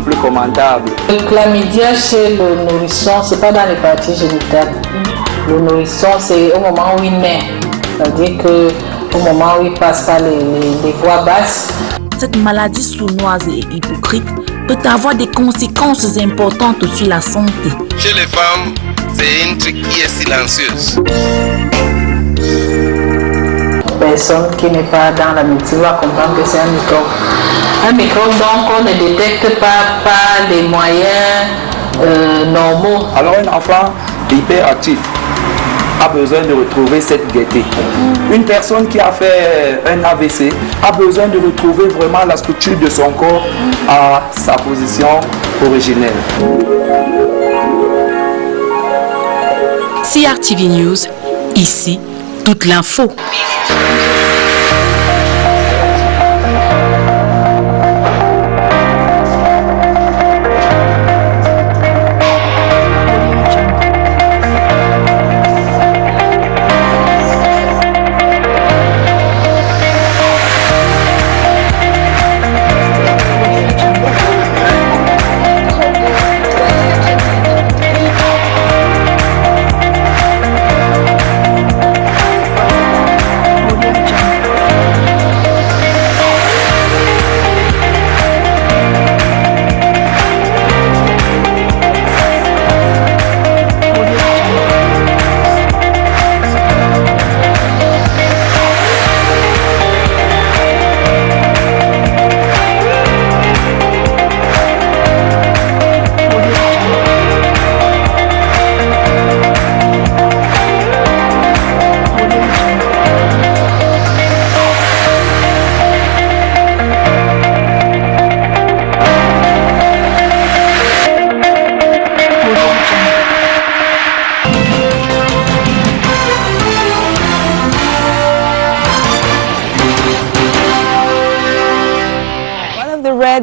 plus commentables. Le chlamydia chez le nourrisson, c'est pas dans les parties génitales. Le nourrisson, c'est au moment où il naît. C'est-à-dire qu'au moment où il passe par les voies basses. Cette maladie sournoise et hypocrite peut avoir des conséquences importantes sur la santé. Chez les femmes, c'est une truc qui est silencieuse. Personne qui n'est pas dans la médecine va comprendre que c'est un microbe. Un microbe, donc, on ne détecte pas par les moyens normaux. Alors un enfant hyperactif a besoin de retrouver cette gaieté. Une personne qui a fait un AVC a besoin de retrouver vraiment la structure de son corps à sa position originelle. CRTV News, ici, toute l'info.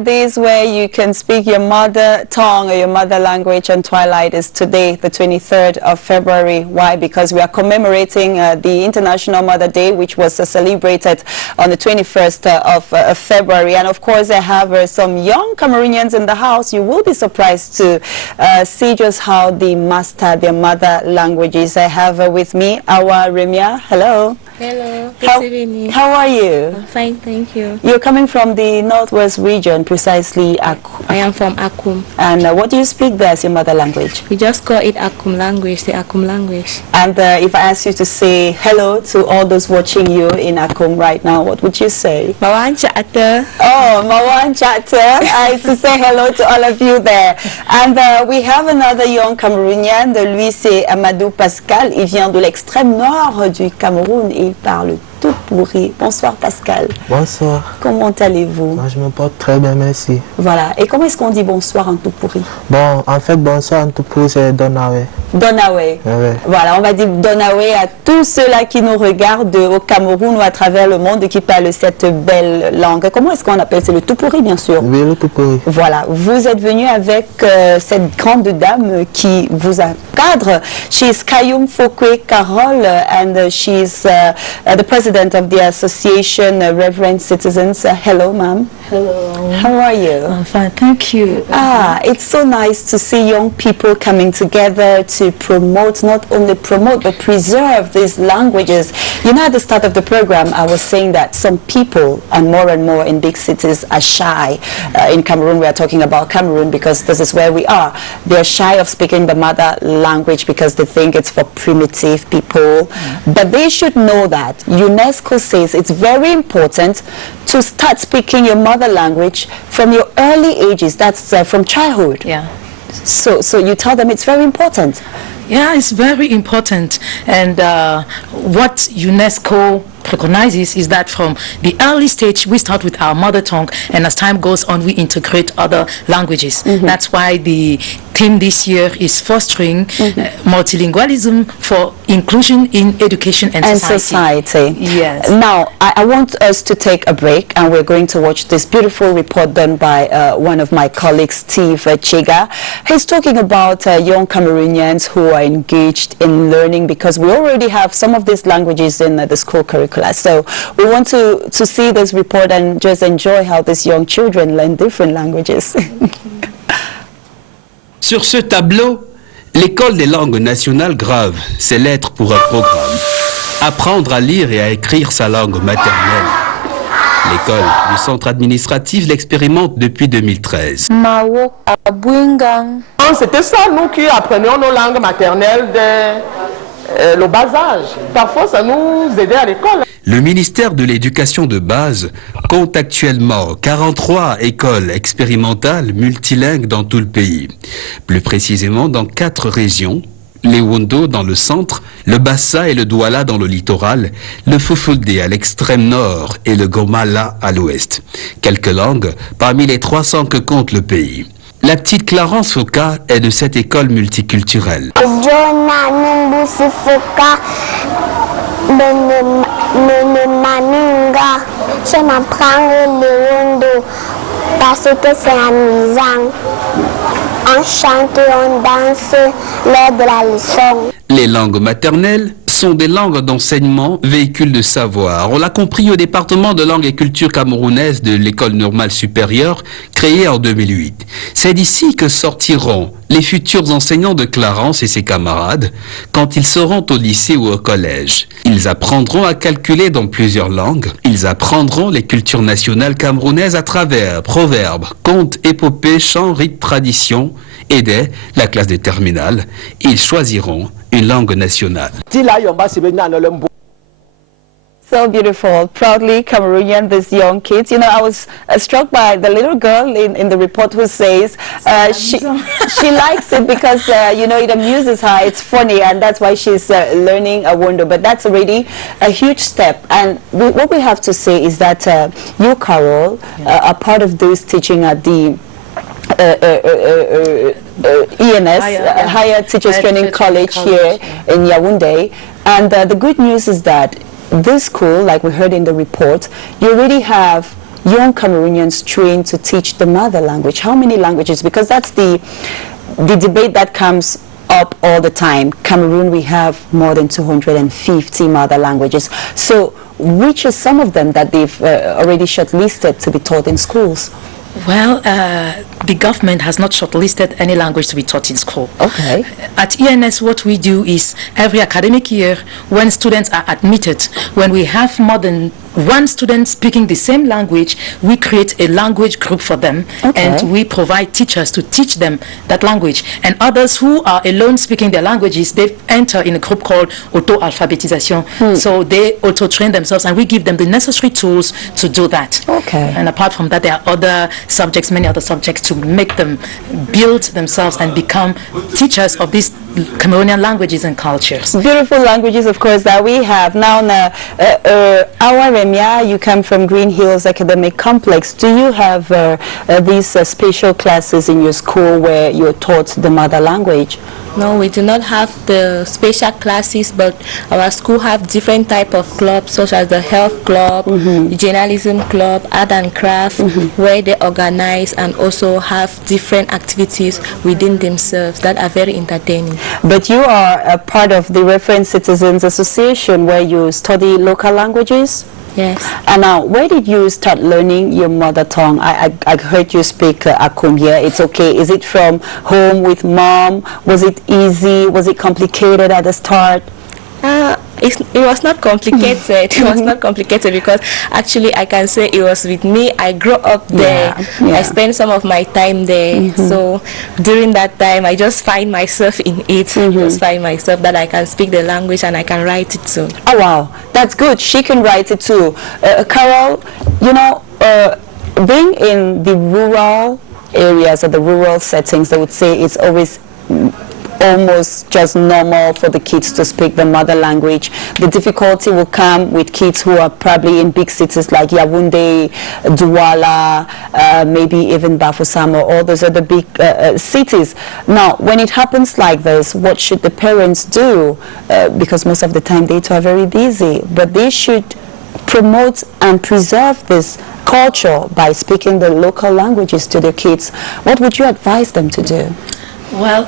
Days where you can speak your mother tongue or your mother language on Twilight is today, the 23rd of February. Why? Because we are commemorating the International Mother Day, which was celebrated on the 21st of February. And of course, I have some young Cameroonians in the house. You will be surprised to see just how they master their mother languages. I have with me our Remia. Hello. Hello, good evening. How are you? I'm fine, thank you. You're coming from the northwest region, precisely Akum. I am from Akum. And what do you speak there as your mother language? We just call it Akum language, the Akum language. And if I ask you to say hello to all those watching you in Akum right now, what would you say? Mawan Chata. Oh, Mawan Chata. I to say hello to all of you there. And we have another young Cameroonian, lui c'est Amadou Pascal. Il vient de l'extrême nord du Cameroun. Il parle tout pourri. Bonsoir Pascal. Bonsoir. Comment allez-vous? Moi, je me porte très bien, merci. Voilà. Et comment est-ce qu'on dit bonsoir en tout pourri? Bon, en fait, bonsoir en tout pourri, c'est Donawe. Donawe. Ouais. Voilà, on va dire Donawe à tous ceux-là qui nous regardent au Cameroun ou à travers le monde et qui parlent cette belle langue. Comment est-ce qu'on appelle? C'est le tout pourri, bien sûr. Oui, le tout pourri. Voilà. Vous êtes venu avec cette grande dame qui vous encadre. She's Kayum Fokwe Carol and she's the president of the association Reverend Citizens. Hello, ma'am. Hello. How are you? I'm fine, thank you. It's so nice to see young people coming together to promote, not only promote, but preserve these languages. You know, at the start of the program, I was saying that some people, and more in big cities, are shy. In Cameroon, we are talking about Cameroon because this is where we are. They're shy of speaking the mother language because they think it's for primitive people. But they should know that UNESCO says it's very important to start speaking your mother language from your early ages. That's from childhood. Yeah. So you tell them it's very important. Yeah, it's very important. And what UNESCO recognizes is that from the early stage we start with our mother tongue, and as time goes on we integrate other languages. That's why the theme this year is fostering multilingualism for inclusion in education and society. Yes. Now, I want us to take a break, and we're going to watch this beautiful report done by one of my colleagues, Steve Chega. He's talking about young Cameroonians who are engaged in learning, because we already have some of these languages in the school curricula. So we want to see this report and just enjoy how these young children learn different languages. Sur ce tableau, l'école des langues nationales grave ses lettres pour un programme. Apprendre à lire et à écrire sa langue maternelle. L'école du centre administratif l'expérimente depuis 2013. C'était ça, nous qui apprenions nos langues maternelles dès le bas âge. Parfois, ça nous aidait à l'école. Le ministère de l'Éducation de base compte actuellement 43 écoles expérimentales multilingues dans tout le pays. Plus précisément dans 4 régions, les Wondo dans le centre, le Bassa et le Douala dans le littoral, le Fufulde à l'extrême nord et le Gomala à l'ouest. Quelques langues parmi les 300 que compte le pays. La petite Clarence Foka est de cette école multiculturelle. J'aime apprendre le Wondo parce que c'est amusant. On chante, on danse lors de la leçon. Les langues maternelles sont des langues d'enseignement, véhicules de savoir. On l'a compris au département de langue et culture camerounaise de l'école normale supérieure, créée en 2008. C'est d'ici que sortiront les futurs enseignants de Clarence et ses camarades quand ils seront au lycée ou au collège. Ils apprendront à calculer dans plusieurs langues. Ils apprendront les cultures nationales camerounaises à travers proverbes, contes, épopées, chants, rites, traditions. Et dès la classe de terminale, ils choisiront une langue nationale. So beautiful, proudly Cameroonian, these young kids. You know, I was struck by the little girl in the report who says she likes it because, you know, it amuses her, it's funny, and that's why she's learning a Wondo. But that's already a huge step. And what we have to say is that you, Carol, are part of those teaching at the ENS, Higher Teachers Training College here in Yaoundé. And the good news is that this school, like we heard in the report, you already have young Cameroonians trained to teach the mother language. How many languages? Because that's the debate that comes up all the time. Cameroon, we have more than 250 mother languages. So which are some of them that they've already shortlisted to be taught in schools? Well, the government has not shortlisted any language to be taught in school. Okay. At ENS, what we do is every academic year, when students are admitted, when we have more than one student speaking the same language, we create a language group for them, and we provide teachers to teach them that language. And others who are alone speaking their languages, they enter in a group called auto-alphabetisation. So they auto-train themselves, and we give them the necessary tools to do that. Okay. And apart from that, there are other subjects, many other subjects, to make them build themselves and become teachers of these Cameroonian languages and cultures. Beautiful languages, of course, that we have. Now, our Remia, you come from Greenhills Academic Complex. Do you have these special classes in your school where you're taught the mother language? No, we do not have the special classes, but our school have different type of clubs, such as the health club, the journalism club, art and craft, where they organize and also have different activities within themselves that are very entertaining. But you are a part of the Reference Citizens Association, where you study local languages? Yes. And now, where did you start learning your mother tongue? I heard you speak Akum here. It's okay. Is it from home with mom? Was it easy? Was it complicated at the start? It was not complicated. It was not complicated because actually I can say it was with me. I grew up there. I spent some of my time there. So during that time, I just find myself in it. Just find myself that I can speak the language and I can write it too. Oh wow, that's good. She can write it too. Carol, you know, being in the rural areas or the rural settings, they would say it's always almost just normal for the kids to speak the mother language. The difficulty will come with kids who are probably in big cities like Yaoundé, Douala, maybe even Bafoussam or all those other big cities. Now, when it happens like this, what should the parents do? Because most of the time they too are very busy, but they should promote and preserve this culture by speaking the local languages to their kids. What would you advise them to do? Well,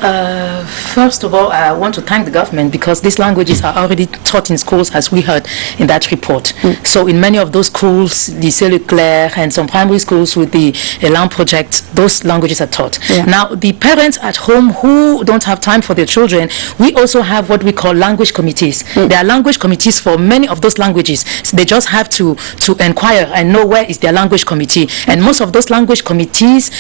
first of all, I want to thank the government because these languages are already taught in schools, as we heard in that report. So in many of those schools, Lycée Leclerc and some primary schools with the Elan project, those languages are taught. Now, the parents at home who don't have time for their children, we also have what we call language committees. There are language committees for many of those languages. So they just have to inquire and know where is their language committee. And most of those language committees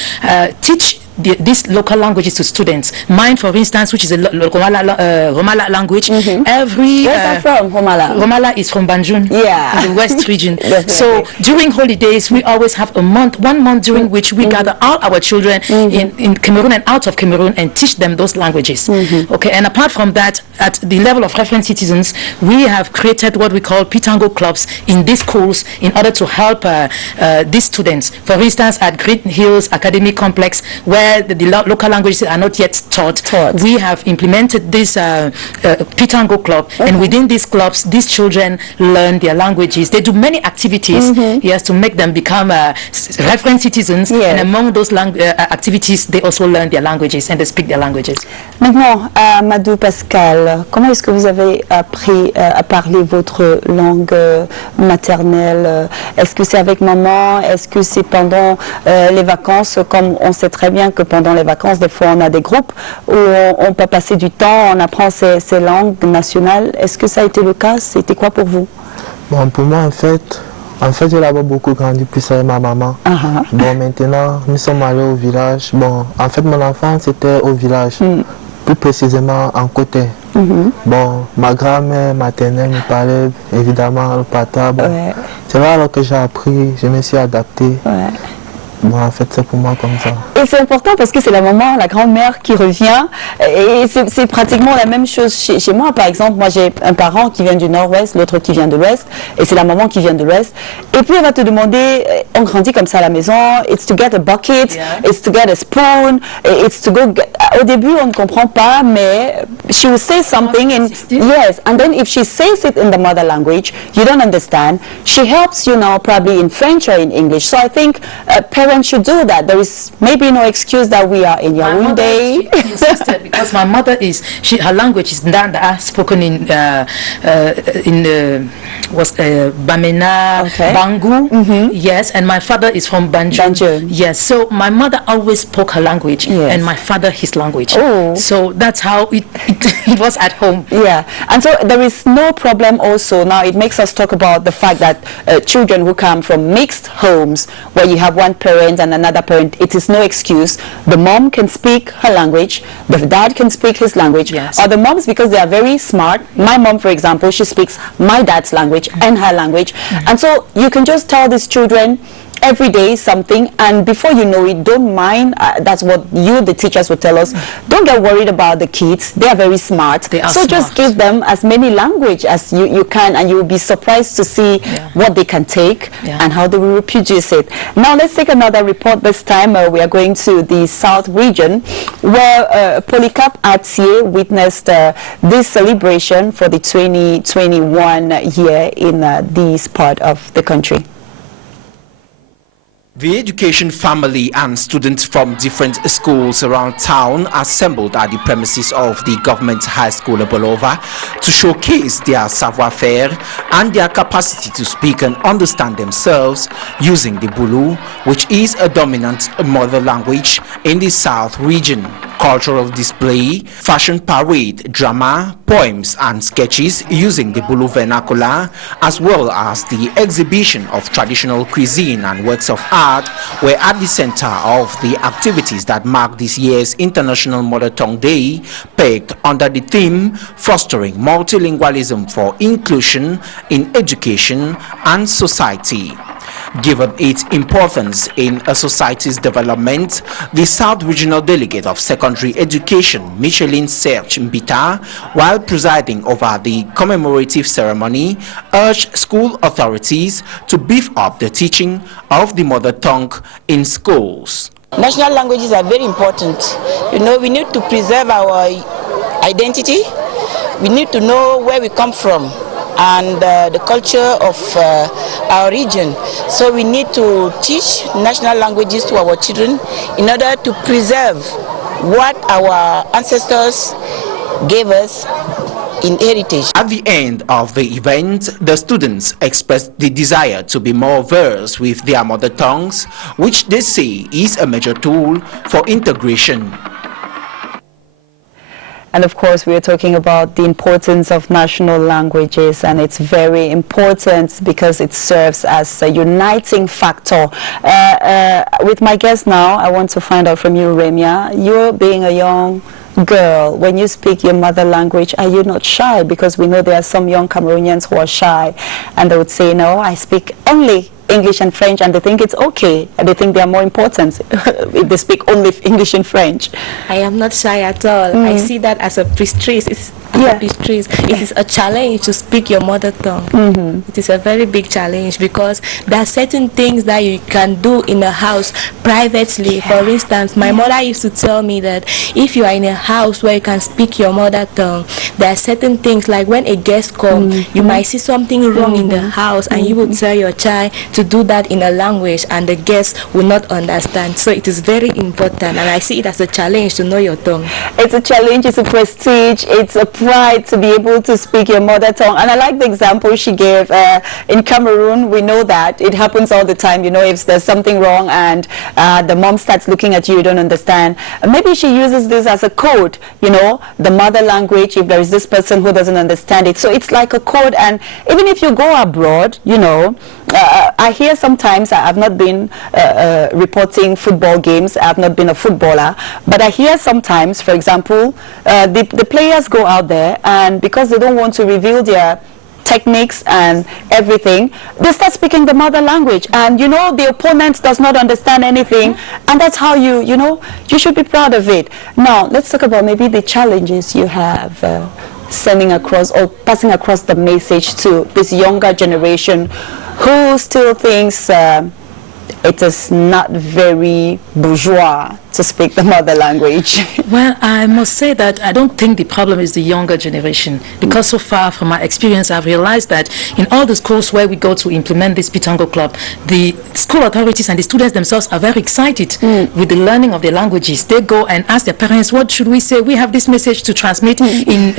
teach these local languages to students. Mine, for instance, which is a Romala language, every... Where's that from, Romala? Romala is from Banjul, in the West region. So during holidays, we always have one month during which we gather all our children in Cameroon and out of Cameroon and teach them those languages. Okay, and apart from that, at the level of reference citizens, we have created what we call Pitango clubs in these schools in order to help these students. For instance, at Greenhills Academy Complex, where the local languages are not yet taught. We have implemented this Pitango club, and within these clubs, these children learn their languages. They do many activities, yes, to make them become reference citizens, and among those activities, they also learn their languages and they speak their languages. Maintenant, Madou Pascal, comment est-ce que vous avez appris à parler votre langue maternelle? Est-ce que c'est avec maman? Est-ce que c'est pendant les vacances, comme on sait très bien que pendant les vacances, des fois, on a des groupes où on peut passer du temps, on apprend ces langues nationales. Est-ce que ça a été le cas? C'était quoi pour vous? Bon, pour moi, en fait, j'ai d'abord beaucoup grandi plus avec ma maman. Bon, maintenant, nous sommes allés au village. Bon, en fait, mon enfance était au village, plus précisément en côté. Bon, ma grand-mère maternelle me parlait évidemment le pata. Bon, c'est là alors que j'ai appris, je me suis adapté. Bon, en fait, c'est pour moi comme ça. Et c'est important parce que c'est la maman, la grand-mère qui revient. Et c'est pratiquement la même chose chez moi. Par exemple, moi j'ai un parent qui vient du nord-ouest, l'autre qui vient de l'ouest. Et c'est la maman qui vient de l'ouest. Et puis elle va te demander, on grandit comme ça à la maison, it's to get a bucket, it's to get a spoon, it's to go... Au début, on ne comprend pas, mais she will say something and yes, and then if she says it in the mother language, you don't understand. She helps you now probably in French or in English. So I think parents should do that. There is maybe no excuse that we are in Yaoundé. She insisted because my mother is, her language is Ndanda, spoken in Bamena, Bangu, yes, and my father is from Banjul. Yes, so my mother always spoke her language, and my father his language. So that's how it was at home. Yeah, and so there is no problem also. Now it makes us talk about the fact that children who come from mixed homes, where you have one parent and another parent, it is no excuse. The mom can speak her language, the dad can speak his language, or the moms, because they are very smart. My mom, for example, she speaks my dad's language and her language, and so you can just tell these children every day something, and before you know it, don't mind. That's what the teachers would tell us. Don't get worried about the kids. They are very smart. So just give them as many language as you can, and you will be surprised to see what they can take and how they will reproduce it. Now let's take another report. This time we are going to the South region, where Polycarp Atier witnessed this celebration for the 2021 year in this part of the country. The education family and students from different schools around town assembled at the premises of the government high school Bolova to showcase their savoir-faire and their capacity to speak and understand themselves using the Bulu, which is a dominant mother language in the South region. Cultural display, fashion parade, drama, poems and sketches using the Bulu vernacular, as well as the exhibition of traditional cuisine and works of art were at the center of the activities that mark this year's International Mother Tongue Day, pegged under the theme Fostering Multilingualism for Inclusion in Education and Society. Given its importance in a society's development, the South Regional Delegate of Secondary Education, Micheline Serge Mbita, while presiding over the commemorative ceremony, urged school authorities to beef up the teaching of the mother tongue in schools. National languages are very important. You know, we need to preserve our identity. We need to know where we come from and the culture of our region. So we need to teach national languages to our children in order to preserve what our ancestors gave us in heritage. At the end of the event, the students expressed the desire to be more versed with their mother tongues, which they say is a major tool for integration. And of course, we are talking about the importance of national languages, and it's very important because it serves as a uniting factor. With my guest now, I want to find out from you, Remia, you being a young girl, when you speak your mother language, are you not shy? Because we know there are some young Cameroonians who are shy, and they would say, no, I speak only English and French, and they think it's okay, and they think they are more important if they speak only English and French. I am not shy at all. I see that as a prestigious. It is a challenge to speak your mother tongue. It is a very big challenge because there are certain things that you can do in a house privately. For instance, my mother used to tell me that if you are in a house where you can speak your mother tongue, there are certain things like when a guest comes, you might see something wrong in the house, and you will tell your child to do that in a language, and the guest will not understand. So it is very important, and I see it as a challenge to know your tongue. It's a challenge, it's a prestige, it's a pride to be able to speak your mother tongue. And I like the example she gave. In Cameroon, we know that it happens all the time. You know, if there's something wrong and the mom starts looking at you, you don't understand. Maybe she uses this as a code, you know, the mother language, if there is this person who doesn't understand it. So it's like a code. And even if you go abroad, you know, I hear sometimes, I've not been reporting football games, I've not been a footballer, but I hear sometimes, for example, the players go out there, and because they don't want to reveal their techniques and everything, they start speaking the mother language, and you know the opponent does not understand anything, and that's how you know, you should be proud of it. Now let's talk about maybe the challenges you have sending across or passing across the message to this younger generation who still thinks it is not very bourgeois to speak the mother language. Well, I must say that I don't think the problem is the younger generation, because so far from my experience, I've realized that in all the schools where we go to implement this Pitango club, the school authorities and the students themselves are very excited with the learning of the languages. They go and ask their parents, what should we say? We have this message to transmit in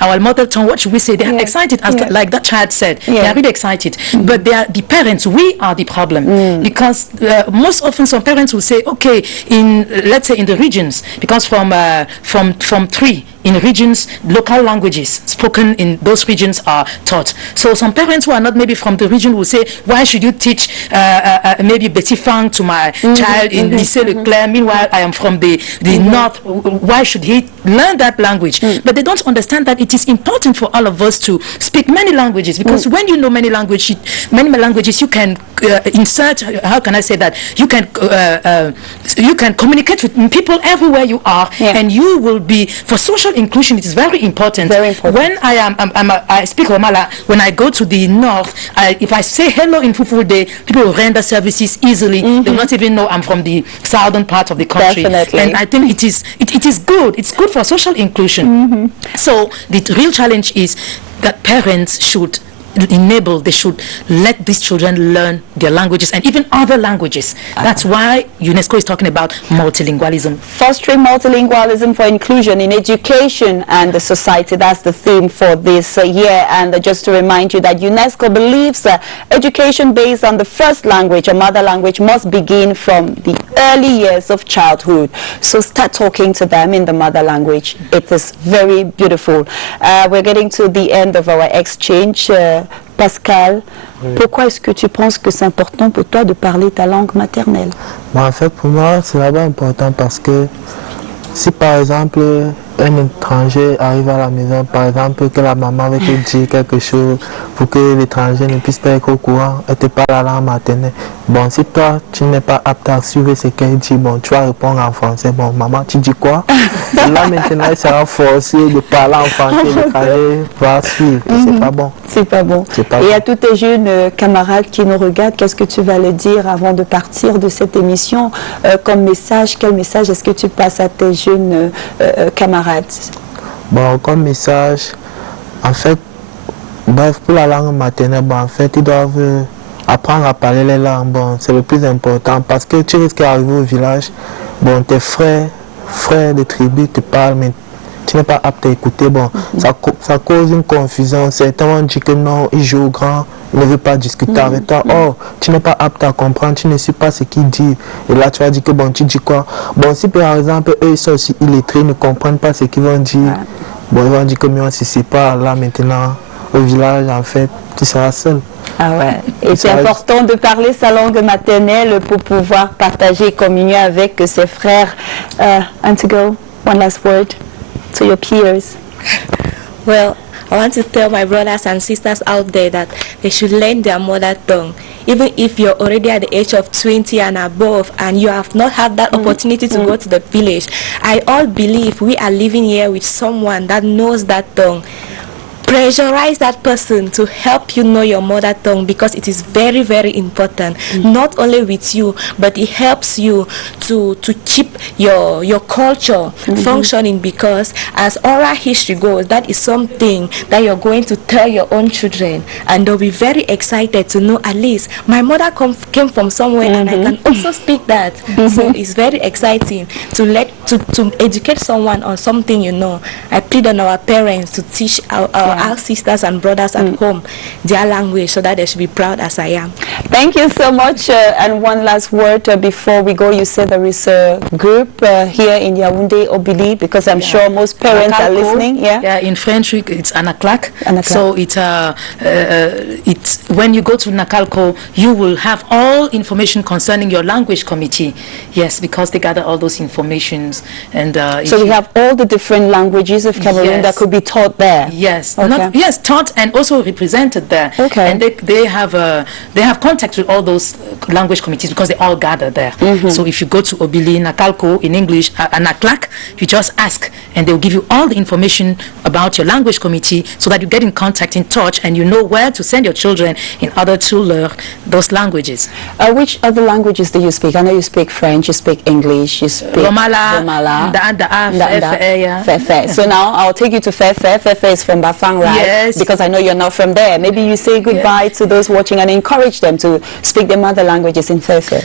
our mother tongue. What should we say? They are excited, as like that child said. They are really excited. But they are the parents. We are the problem, because most often some parents will say, okay, in let's say in the regions, because from 3 in regions, local languages spoken in those regions are taught. So some parents who are not maybe from the region will say, why should you teach maybe Betty Fang to my child in Lycée Leclerc? Meanwhile, I am from the north. Why should he learn that language? But they don't understand that it is important for all of us to speak many languages, because when you know many languages, you can insert, how can I say that? You can communicate with people everywhere you are, and you will be, for social inclusion, it is very important. When I speak Omala, when I go to the north, if I say hello in Fufude, people will render services easily. They will not even know I'm from the southern part of the country. Definitely. And I think it is good. It's good for social inclusion. So the real challenge is that parents should they should let these children learn their languages and even other languages. That's why UNESCO is talking about multilingualism. Fostering multilingualism for inclusion in education and the society. That's the theme for this year. And just to remind you that UNESCO believes education based on the first language, or mother language, must begin from the early years of childhood. So start talking to them in the mother language. It is very beautiful. We're getting to the end of our exchange. Pascal, pourquoi est-ce que tu penses que c'est important pour toi de parler ta langue maternelle? En fait, pour moi, c'est là-bas important parce que si par exemple, un étranger arrive à la maison, par exemple, que la maman veut te dire quelque chose pour que l'étranger ne puisse pas être au courant, elle te parle à la langue maternelle. Bon, si toi, tu n'es pas apte à suivre ce qu'elle dit, bon, tu vas répondre en français. Bon, maman, tu dis quoi? Là, maintenant, elle sera forcée de parler en français, l'étranger va suivre. C'est pas bon. C'est pas bon. Et à tous tes jeunes camarades qui nous regardent, qu'est-ce que tu vas leur dire avant de partir de cette émission comme message? Quel message est-ce que tu passes à tes jeunes camarades? Bon, comme message, en fait, bref, pour la langue maternelle, bon, en fait, ils doivent apprendre à parler les langues. Bon, c'est le plus important parce que tu risques d'arriver au village, bon, tes frères de tribu te parlent, mais tu n'es pas apte à écouter. Bon, ça cause une confusion. Certains vont dire que non, il joue au grand, il ne veut pas discuter avec toi. Oh, tu n'es pas apte à comprendre, tu ne sais pas ce qu'il dit. Et là, tu vas dire que bon, tu dis quoi? Bon, si par exemple, eux, ils sont aussi illettrés, ils ne comprennent pas ce qu'ils vont dire. Bon, ils vont dire que mais on ne sait pas. Là, maintenant, au village, en fait, tu seras seul. Ah ouais. Et c'est important de parler sa langue maternelle pour pouvoir partager et communier avec ses frères. Antigo, one last word to your peers. Well, I want to tell my brothers and sisters out there that they should learn their mother tongue. Even if you're already at the age of 20 and above and you have not had that opportunity to go to the village, I all believe we are living here with someone that knows that tongue. Pressurize that person to help you know your mother tongue because it is very, very important, not only with you, but it helps you to keep your culture functioning, because as oral history goes, that is something that you're going to tell your own children, and they'll be very excited to know at least my mother came from somewhere and I can also speak that. So it's very exciting to educate someone on something you know. I plead on our parents to teach our sisters and brothers at home their language so that they should be proud as I am. Thank you so much. And one last word before we go. You said there is a group here in Yaoundé, Obili, because I'm sure most parents are listening. Yeah, in French it's Anaklak. So it's when you go to Nakalko, you will have all information concerning your language committee. Yes, because they gather all those informations. And so we have all the different languages of Cameroon that could be taught there. Yes, yes, taught and also represented there. Okay. And they have contact with all those language committees because they all gather there. So if you go to Obili, Nakalko in English, Anaklak, you just ask and they'll give you all the information about your language committee so that you get in contact, in touch, and you know where to send your children in order to learn those languages. Which other languages do you speak? I know you speak French, you speak English, you speak Romala. So now I'll take you to Fefe. Fefe is from Bafang, right? Yes. Because I know you're not from there. Maybe you say goodbye to those watching and encourage them to speak their mother languages in Fefe.